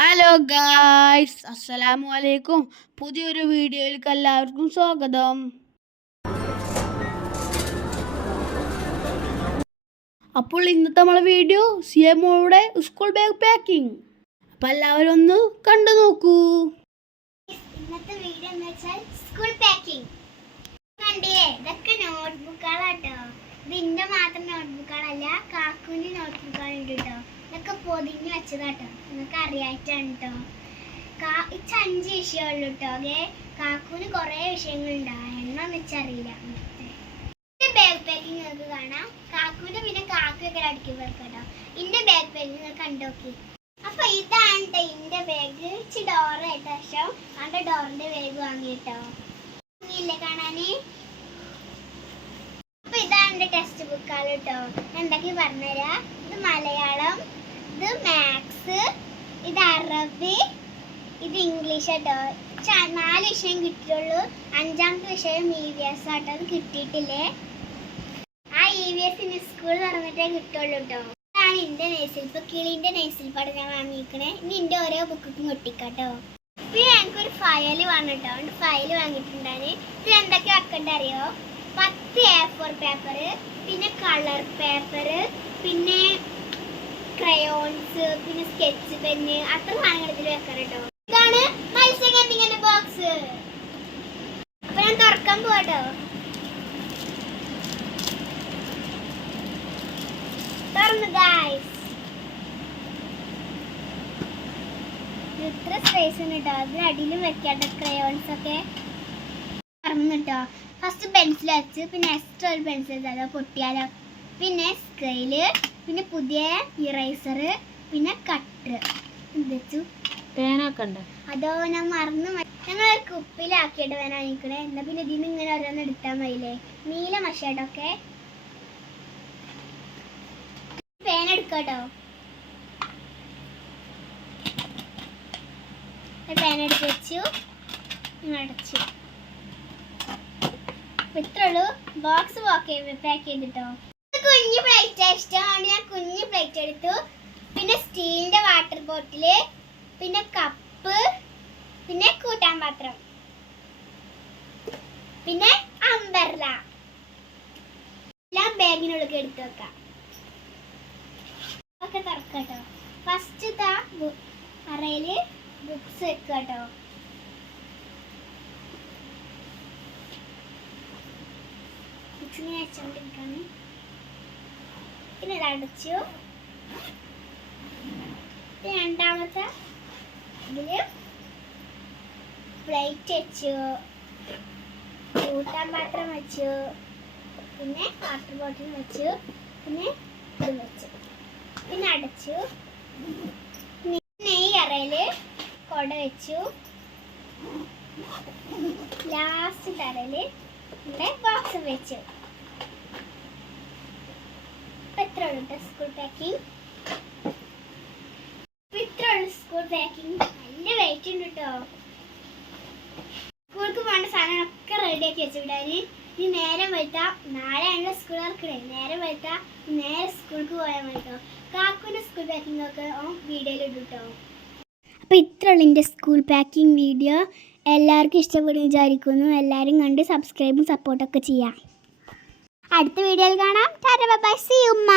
Hello guys, അസ്സലാമു അലൈക്കും. പുതിയൊരു വീഡിയോയിലേക്ക് എല്ലാവർക്കും സ്വാഗതം. അപ്പോൾ ഇന്നത്തെ നമ്മളെ വീഡിയോ സിഎംഒയുടെ സ്കൂൾ ബാഗ് പാക്കിംഗ്. അപ്പോൾ എല്ലാവരും ഒന്ന് കണ്ടു നോക്കൂ. ഇന്നത്തെ വീഡിയോ എന്ന് വെച്ചാൽ സ്കൂൾ പാക്കിംഗ്. കണ്ടില്ലേ, ഇതൊക്കെ നോട്ട്ബുക്കുകളാട്ടോ. ഇതിന്റെ മാത്രം നോട്ട്ബുക്കുകളല്ല, കാക്കുവിന്റെ നോട്ട്ബുക്കുകളുണ്ട് കേട്ടോ. ഇതൊക്കെ പൊതിഞ്ഞ് വെച്ചതാട്ടോ, നിങ്ങൾക്ക് അറിയായിട്ടാണ് കേട്ടോ. 5 വിഷയമുള്ളൂ കേട്ടോ. കാക്കുവിന് കുറേ വിഷയങ്ങളുണ്ടാവും, എണ്ണം വെച്ചറിയില്ല. ബാഗ് പാക്കിംഗ് നിങ്ങൾക്ക് കാണാം. കാക്കുവിന്റെ പിന്നെ കാക്കൊക്കെ അടുക്കി വെക്കട്ടോ. ഇന്റെ ബാഗ് പാക്കിംഗ് നിങ്ങൾ കണ്ടോക്കി. അപ്പൊ ഇതാണ് കേട്ടോ ഇന്റെ ബാഗ്. ഇച്ചി ഡോറായിട്ടോ. ശേഷം അതിന്റെ ഡോറിന്റെ ബാഗ് വാങ്ങിട്ടോ. ഇല്ലേ കാണാന്. അപ്പൊ ഇതാണ് എന്റെ ടെക്സ്റ്റ് ബുക്കാണ് കേട്ടോ. എന്തൊക്കെ പറഞ്ഞുതരാ. ഇത് മലയാളം, ഇത് മാത്സ്, ഇത് അറബി, ഇത് ഇംഗ്ലീഷ് കേട്ടോ. 4 വിഷയം കിട്ടിയുള്ളൂ. 5ാമത്തെ വിഷയം EVS ആട്ടോ. അത് കിട്ടിയിട്ടില്ലേ. ആ EVS ഇനി സ്കൂൾ തുറന്നിട്ടേ കിട്ടുള്ളൂ കേട്ടോ. ഇതാണ് എന്റെ നെയ്സിൽ. ഇപ്പൊ കിളിന്റെ നെയ്സിൽ പാട് ഞാൻ വാങ്ങിക്കണേ. ഇനി എന്റെ ഓരോ ബുക്കും ഒട്ടിക്കാട്ടോ. പിന്നെ എനിക്കൊരു ഫയൽ വേണം കേട്ടോ. അതുകൊണ്ട് ഫയൽ വാങ്ങിയിട്ടുണ്ടാണ്. ഇത് എന്തൊക്കെ വെക്കണ്ട അറിയോ. 10 A4 പേപ്പർ, പിന്നെ കളർ പേപ്പർ, പിന്നെ ക്രയോൺസ്, പിന്നെ സ്കെച്ച് പെന്ന്, അത്ര സാധനങ്ങൾ ഇതിൽ വെക്കണം കേട്ടോ. ഇതാണ് മത്സ്യകന്യകന്റെ ബോക്സ്. അപ്പൊ ഞാൻ തുറക്കാൻ പോവാട്ടോ. തുറന്നു ഗായ്സ്. ഇത്ര സ്പേസ് ഉണ്ട് കേട്ടോ. അതിനടിയിലും വെക്കാട്ടോ ക്രയോൺസ് ഒക്കെ. തുറന്നിട്ടോ. ഫസ്റ്റ് പെൻസിൽ വെച്ച്, പിന്നെ എക്സ്ട്രാ ഒരു പെൻസിൽ വെച്ചാലോ പൊട്ടിയാലോ, പിന്നെ സ്കെയില്, പിന്നെ പുതിയ ഇറേസർ, പിന്നെ കട്ടർ വെച്ചു. പേനൊക്കെ ഉണ്ട്. അതോ ഞാൻ മറന്നു. ഞങ്ങൾ കുപ്പിയിലാക്കിയിട്ട് വേണം നിൽക്കണേ. എന്നാ പിന്നെ ഇതിൽ നിന്ന് ഇങ്ങനെ ഓരോന്ന് എടുത്താൽ മതിയില്ലേ. നീല മഷാടൊക്കെ. പേന എടുക്കാട്ടോ. പേന എടുത്ത് വെച്ചു, അടച്ചു. ഇത്രേ ഉള്ളൂ. ബോക്സ് പാക്ക് ചെയ്തിട്ടോ. കുഞ്ഞു പ്ലേറ്റ് ഇഷ്ടമാണ്. ഞാൻ കുഞ്ഞു പ്ലേറ്റ് എടുത്തു. പിന്നെ സ്റ്റീലിന്റെ വാട്ടർ ബോട്ടില്, പിന്നെ കപ്പ്, പിന്നെ കൂട്ടാൻ പാത്രം, പിന്നെ അംബർല. എല്ലാം ബാഗിനുള്ളിൽ എടുത്തു വെക്കാം. ഒക്കെ തുറക്കട്ടോ. First അറയില് books വെക്കട്ടോ. വെച്ചോണ്ടിരിക്കാണ്. പിന്നെ ഇത് അടച്ചു. രണ്ടാമത്തെ ഇതില് പ്ലേറ്റ് വെച്ചു, കൂട്ടാൻ പാത്രം വെച്ചു, പിന്നെ വാട്ടർ ബോട്ടിൽ വെച്ചു, പിന്നെ ഇത് വെച്ചു, പിന്നെ അടച്ചു. പിന്നെ ഈ അറയില് കൊട വെച്ചു. ലാസ്റ്റ് അറയില് ഇവിടെ ബോക്സ് വെച്ചു. ഇത്ര ഉള്ളൂ സ്കൂൾ പാക്കിംഗ്. സ്കൂൾ പാക്കിംഗ് നല്ല വെയിറ്റ് ഉണ്ട് കേട്ടോ. സ്കൂൾക്ക് പോകേണ്ട സാധനങ്ങളൊക്കെ റെഡിയാക്കി വെച്ചു വിടാന്. ഇനി നേരം വരുത്താ, നാളെയാണല്ലോ സ്കൂൾ ഇറക്കണേ. നേരം വരുത്താ നേരെ സ്കൂൾക്ക് പോയാൽ മതി കേട്ടോ. കാക്കുവിൻ്റെ സ്കൂൾ പാക്കിംഗ് ഒക്കെ വീഡിയോയിൽ ഇടും കേട്ടോ. അപ്പോൾ ഇത്ര ഉള്ളു എൻ്റെ സ്കൂൾ പാക്കിംഗ് വീഡിയോ. എല്ലാവർക്കും ഇഷ്ടപ്പെടും വിചാരിക്കുന്നു. എല്ലാവരും കണ്ട് സബ്സ്ക്രൈബും സപ്പോർട്ടൊക്കെ ചെയ്യാം. അടുത്ത വീഡിയോയിൽ കാണാം. Tata bye bye. See you ഉമ്മ.